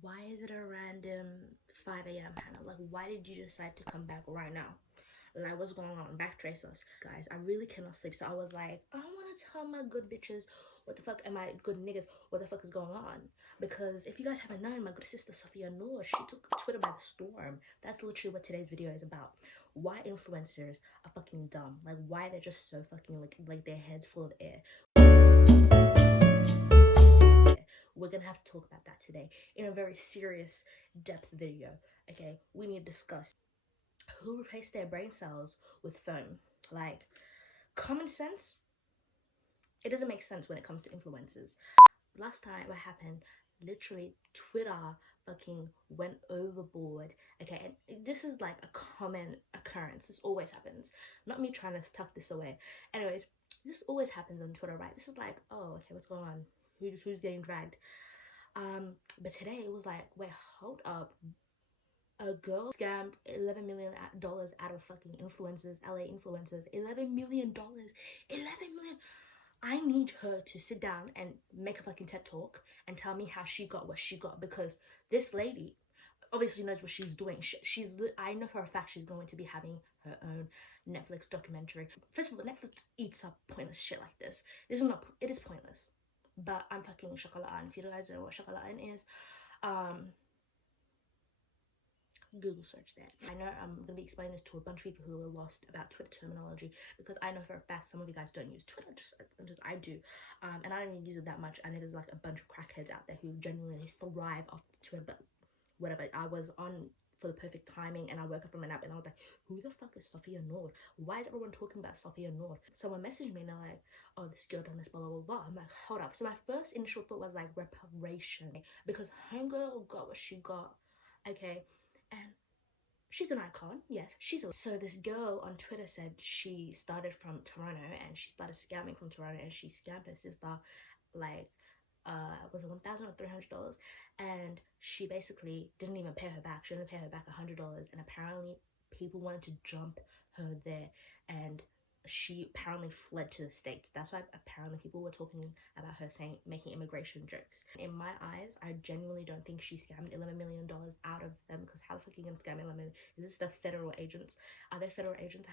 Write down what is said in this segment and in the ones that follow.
Why is it a random 5 a.m. Hannah? Like, why did you decide to come back right now? Like, what's going on? Backtrace us. Guys, I really cannot sleep. So I was like, I want to tell my good bitches what the fuck, and my good niggas what the fuck is going on. Because if you guys haven't known, my good sister Sophia Nord, she took Twitter by the storm. That's literally what today's video is about. Why influencers are fucking dumb. Like, why they're just so fucking, like their heads full of air. We're gonna have to talk about that today in a very serious depth video. Okay, we need to discuss who replaced their brain cells with phone. Like, common sense, it doesn't make sense when it comes to influencers. Last time what happened, literally Twitter fucking went overboard. Okay, and this is like a common occurrence. This always happens. Not me trying to tuck this away. Anyways, this always happens on Twitter, right? This is like, oh, okay, what's going on? Who's getting dragged? But today it was like, wait, hold up. A girl scammed $11 million out of fucking influencers, LA influencers. $11 million. 11 million. I need her to sit down and make a fucking TED talk and tell me how she got what she got, because this lady obviously knows what she's doing. I know for a fact she's going to be having her own Netflix documentary. First of all, Netflix eats up pointless shit like this. It is pointless. But I'm fucking chocolate. If you guys don't know what chocolate is, Google search that. I know I'm going to be explaining this to a bunch of people who are lost about Twitter terminology, because I know for a fact some of you guys don't use Twitter just I do, and I don't even use it that much. I know there's like a bunch of crackheads out there who genuinely thrive off Twitter, but whatever. I was on for the perfect timing and I woke up from an app and I was like, who the fuck is Sophia Nord? Why is everyone talking about Sophia Nord? Someone messaged me and they're like, oh, this girl done this, blah, blah, blah, blah. I'm like, hold up. So my first initial thought was like reparation, because homegirl got what she got, okay? And she's an icon, yes, so this girl on Twitter said she started from Toronto and she started scamming from Toronto, and she scammed her sister like was it $1,000 or $300, and she basically didn't even pay her back. She didn't pay her back $100, and apparently people wanted to jump her there, and she apparently fled to the States. That's why apparently people were talking about her making immigration jokes. In my eyes, I genuinely don't think she scammed $11 million out of them, because how the fuck are you gonna scam 11 million? Is this the federal agents? Are they federal agents?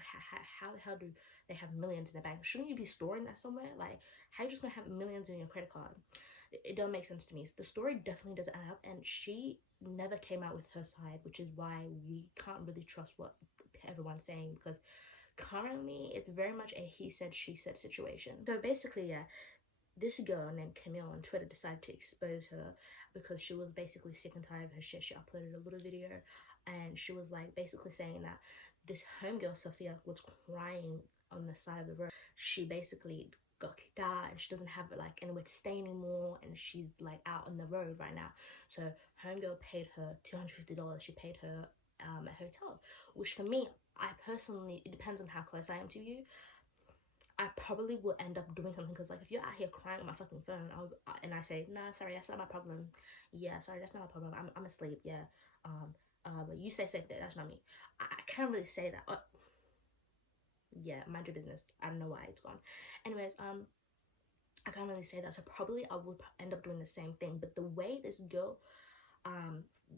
How the hell do they have millions in their bank? Shouldn't you be storing that somewhere? Like, how are you just gonna have millions in your credit card? It don't make sense to me. The story definitely doesn't add up, and she never came out with her side, which is why we can't really trust what everyone's saying, because currently it's very much a he said she said situation. So basically, yeah, this girl named Camille on Twitter decided to expose her because she was basically sick and tired of her shit. She uploaded a little video and she was like basically saying that this homegirl Sophia was crying on the side of the road. She basically got kicked out and she doesn't have like anywhere to stay anymore, and she's like out on the road right now. So homegirl paid her $250. She paid her a hotel, which for me, I personally, it depends on how close I am to you, I probably will end up doing something, because like if you're out here crying on my fucking phone and I say, nah, sorry, that's not my problem. Yeah, sorry, that's not my problem. I'm asleep. Yeah. But you stay safe there. That's not me. I can't really say that. Yeah, mind your business. I don't know why it's gone. Anyways, I can't really say that. So probably I would end up doing the same thing. But the way this girl,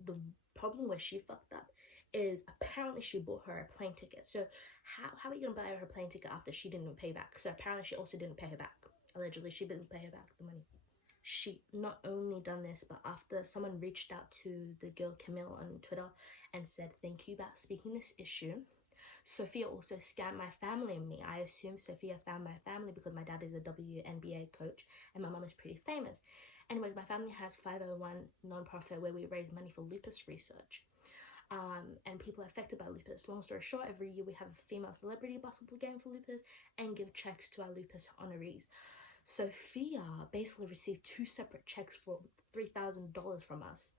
the problem where she fucked up is apparently she bought her a plane ticket. So how are you gonna buy her a plane ticket after she didn't even pay back? So apparently she also didn't pay her back. Allegedly, she didn't pay her back the money. She not only done this, but after someone reached out to the girl Camille on Twitter and said, thank you about speaking this issue, Sophia also scammed my family and me. I assume Sophia found my family because my dad is a WNBA coach and my mom is pretty famous. Anyways, my family has 501 non-profit where we raise money for lupus research. And people affected by lupus. Long story short, every year we have a female celebrity basketball game for lupus and give checks to our lupus honorees. Sophia basically received 2 separate checks for $3,000 from us.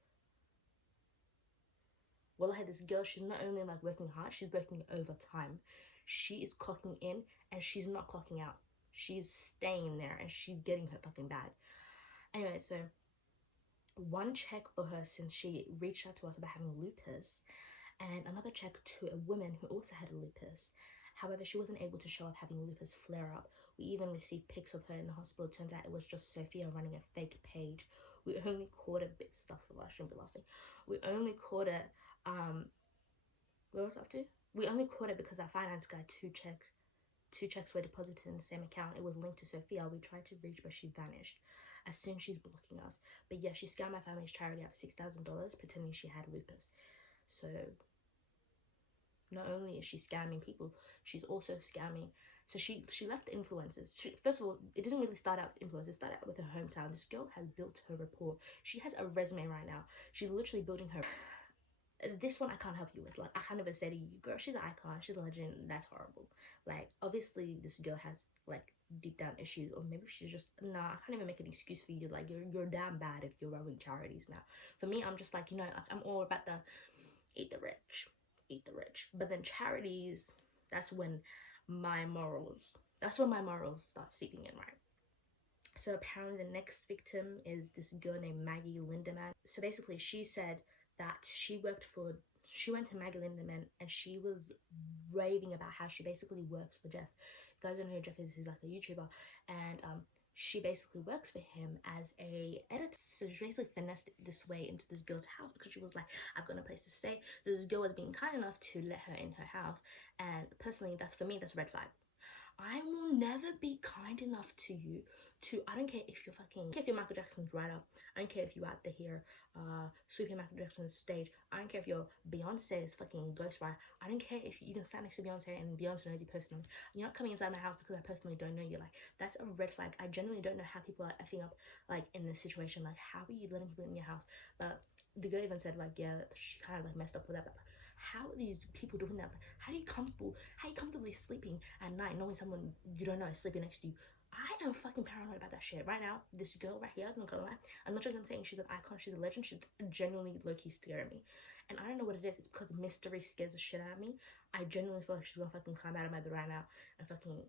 Well, I had this girl, she's not only like working hard, she's working overtime. She is clocking in and she's not clocking out. She's staying there and she's getting her fucking bag. Anyway, so one check for her since she reached out to us about having lupus, and another check to a woman who also had lupus. However, she wasn't able to show up having lupus flare up. We even received pics of her in the hospital. It turns out it was just Sophia running a fake page, We only caught it, bit stuff. I shouldn't be laughing. We only caught it, what was I up to? We only caught it because our finance guy, two checks were deposited in the same account. It was linked to Sophia. We tried to reach, but she vanished. As soon as she's blocking us. But yeah, she scammed my family's charity out of $6,000, pretending she had lupus. So not only is she scamming people, she's also scamming. So she left influencers. First of all, it didn't really start out with influencers. It started out with her hometown. This girl has built her rapport. She has a resume right now. She's literally building her. This one I can't help you with. Like, I can't even say to you, girl, she's an icon, she's a legend. That's horrible. Like, obviously this girl has like deep down issues, or maybe she's just, nah, I can't even make an excuse for you. Like, you're damn bad if you're running charities now. For me, I'm just like, you know, I'm all about the eat the rich. But then charities, that's when my morals start seeping in, right? So apparently the next victim is this girl named Maggie Lindemann. So basically she said that she went to Maggie Lindemann and she was raving about how she basically works for Jeff. If you guys don't know who Jeff is, he's like a YouTuber, and she basically works for him as a editor. So she basically finessed this way into this girl's house because she was like, I've got no place to stay. So this girl was being kind enough to let her in her house, and personally, that's a red flag. I will never be kind enough to you to, I don't care if you're Michael Jackson's writer, I don't care if you're out there here sweeping Michael Jackson's stage, I don't care if you're Beyonce's fucking ghostwriter, I don't care if you can stand next to Beyonce and Beyonce knows you personally, you're not coming inside my house because I personally don't know you. Like, that's a red flag. I genuinely don't know how people are effing up, like, in this situation. Like, how are you letting people in your house? But the girl even said, like, yeah, she kind of like messed up with that, but how are these people doing that? How are you comfortably sleeping at night knowing someone you don't know is sleeping next to you? I am fucking paranoid about that shit right now. This girl right here, I'm not gonna lie, as much as I'm saying she's an icon, she's a legend, she's genuinely low-key scaring me. And I don't know what it is. It's because mystery scares the shit out of me. I genuinely feel like she's gonna fucking climb out of my bed right now and fucking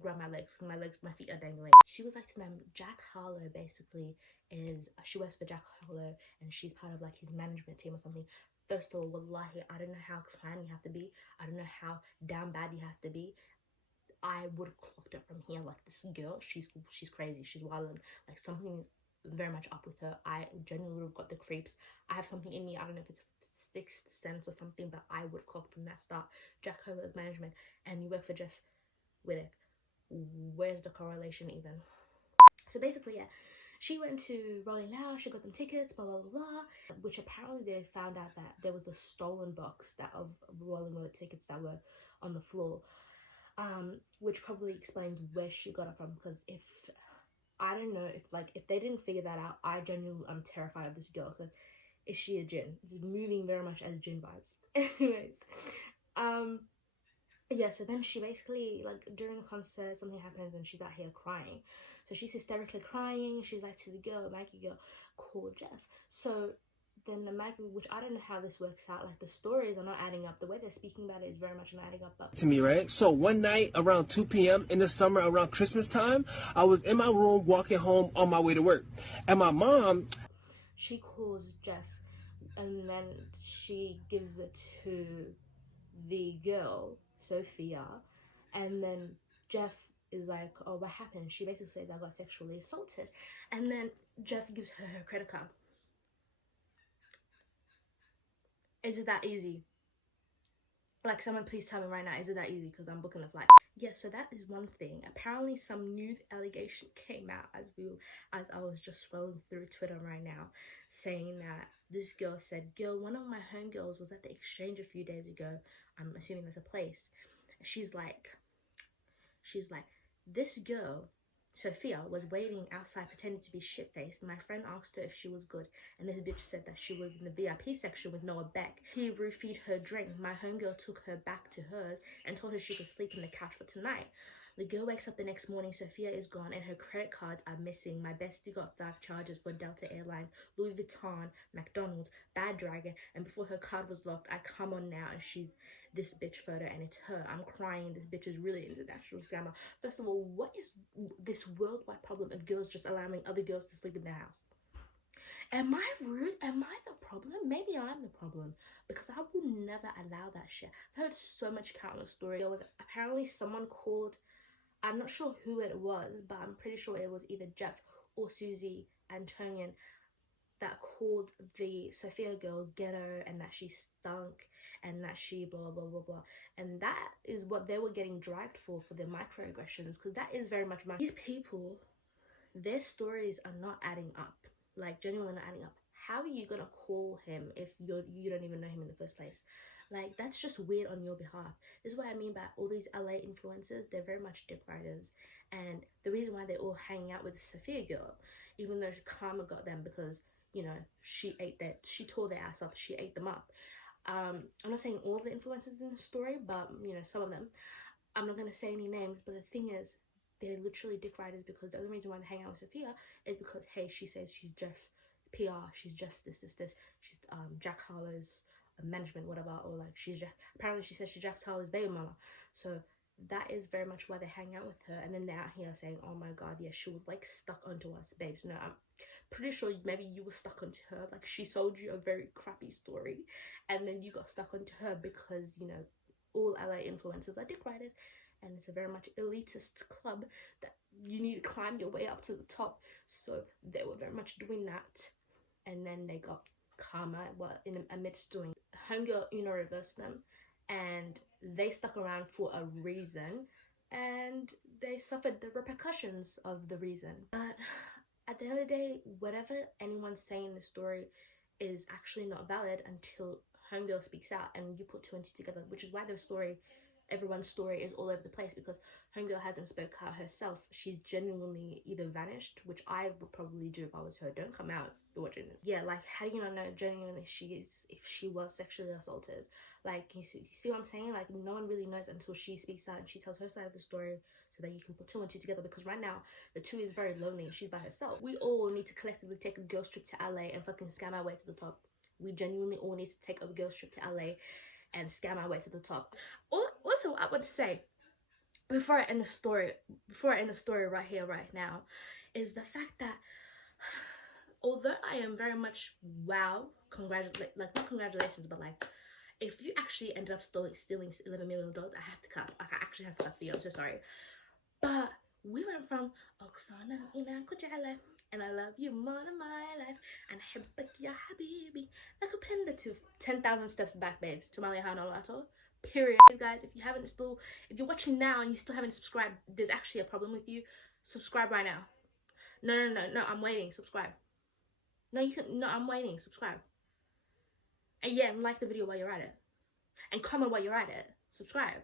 grab my legs, because my feet are dangling. She was like to them, Jack Harlow basically she works for Jack Harlow and she's part of like his management team or something. First of all, wallahi, I don't know how clan you have to be. I don't know how damn bad you have to be. I would have clocked it from here. Like, this girl, she's crazy. She's wild. Like, something's very much up with her. I genuinely would have got the creeps. I have something in me. I don't know if it's sixth sense or something, but I would have clocked from that start. Jack Harlow's management, and you work for Jeff Whittick. Where's the correlation even? So basically, yeah, she went to Rolling Loud, she got them tickets, blah blah blah, which apparently they found out that there was a stolen box of Rolling Loud tickets that were on the floor, which probably explains where she got it from. Because if I don't know, if they didn't figure that out, I'm terrified of this girl. Because is she a djinn? It's moving very much as djinn vibes. Anyways, yeah, so then she basically, like, during the concert, something happens and she's out here crying. So she's hysterically crying. She's like to the girl, Maggie girl, call Jeff. So then the Maggie, which I don't know how this works out, like, the stories are not adding up. The way they're speaking about it is very much not adding up. But to me, right? So one night around 2 p.m. in the summer, around Christmas time, I was in my room walking home on my way to work. And my mom, she calls Jeff and then she gives it to the girl, Sophia, and then Jeff is like, oh, what happened? She basically says, I got sexually assaulted. And then Jeff gives her credit card. Is it that easy? Like, someone please tell me right now, is it that easy? Because I'm booking a flight. Yeah, so that is one thing. Apparently some new allegation came out as I was just scrolling through Twitter right now, saying that this girl said, girl, one of my homegirls was at the exchange a few days ago. I'm assuming there's a place. She's like, this girl, Sophia, was waiting outside pretending to be shit-faced. My friend asked her if she was good, and this bitch said that she was in the VIP section with Noah Beck. He roofied her drink. My homegirl took her back to hers and told her she could sleep on the couch for tonight. The girl wakes up the next morning, Sophia is gone, and her credit cards are missing. My bestie got 5 charges for Delta Airlines, Louis Vuitton, McDonald's, Bad Dragon, and before her card was locked, I come on now, and she's this bitch photo, and it's her. I'm crying. This bitch is really an international scammer. First of all, what is this worldwide problem of girls just allowing other girls to sleep in their house? Am I rude? Am I the problem? Maybe I'm the problem, because I would never allow that shit. I've heard so much countless stories. There was apparently someone called, I'm not sure who it was, but I'm pretty sure it was either Jeff or Susie Antonian, that called the Sophia girl ghetto and that she stunk and that she blah blah blah blah, and that is what they were getting dragged for their microaggressions, because that is very much these people, their stories are not adding up, like genuinely not adding up. How are you gonna call him if you don't even know him in the first place? Like, that's just weird on your behalf. This is what I mean by all these LA influencers. They're very much dick riders, and the reason why they're all hanging out with the Sophia girl, even though karma got them because, you know, she tore their ass up, she ate them up. I'm not saying all the influencers in the story, but you know, some of them. I'm not gonna say any names, but the thing is, they're literally dick riders, because the only reason why they hang out with Sophia is because, hey, she says she's just PR, she's just this, she's Jack Harlow's management, whatever, or like she's just, apparently she says she's Jack Harlow's baby mama. So that is very much why they hang out with her, and then they're out here saying, oh my god, yeah, she was like stuck onto us, babes. No, I'm pretty sure maybe you were stuck onto her, like she sold you a very crappy story, and then you got stuck onto her because, you know, all LA influencers are dick riders, and it's a very much elitist club that you need to climb your way up to the top. So they were very much doing that, and then they got karma in amidst doing. Homegirl, you know, reversed them, and they stuck around for a reason, and they suffered the repercussions of the reason. But at the end of the day, whatever anyone's saying in the story is actually not valid until Homegirl speaks out and you put two and two together, which is why everyone's story is all over the place, because Homegirl hasn't spoke out herself. She's genuinely either vanished, which I would probably do if I was her. Don't come out if you're watching this. Yeah, like, how do you not know genuinely if she was sexually assaulted? Like, you see what I'm saying? Like, no one really knows until she speaks out and she tells her side of the story, so that you can put two and two together, because right now the two is very lonely and she's by herself. We all need to collectively take a girls trip to LA and fucking scam our way to the top. We genuinely all need to take a girls trip to LA and scam our way to the top. Also, what I want to say before I end the story right here, right now, is the fact that although I am very much wow, not congratulations, but like, if you actually ended up stealing $11 million, I have to cut. Like, I actually have to cut for you. I'm so sorry. But we went from Oksana ina kujala, and I love you more than my life, and hibbak ya habibi, nakupenda to 10,000 steps back, babes. Somali hanolato. Period. Guys, if you're watching now and you still haven't subscribed, there's actually a problem with you. Subscribe right now. No, I'm waiting. Subscribe. No, I'm waiting. Subscribe. And yeah, like the video while you're at it. And comment while you're at it. Subscribe.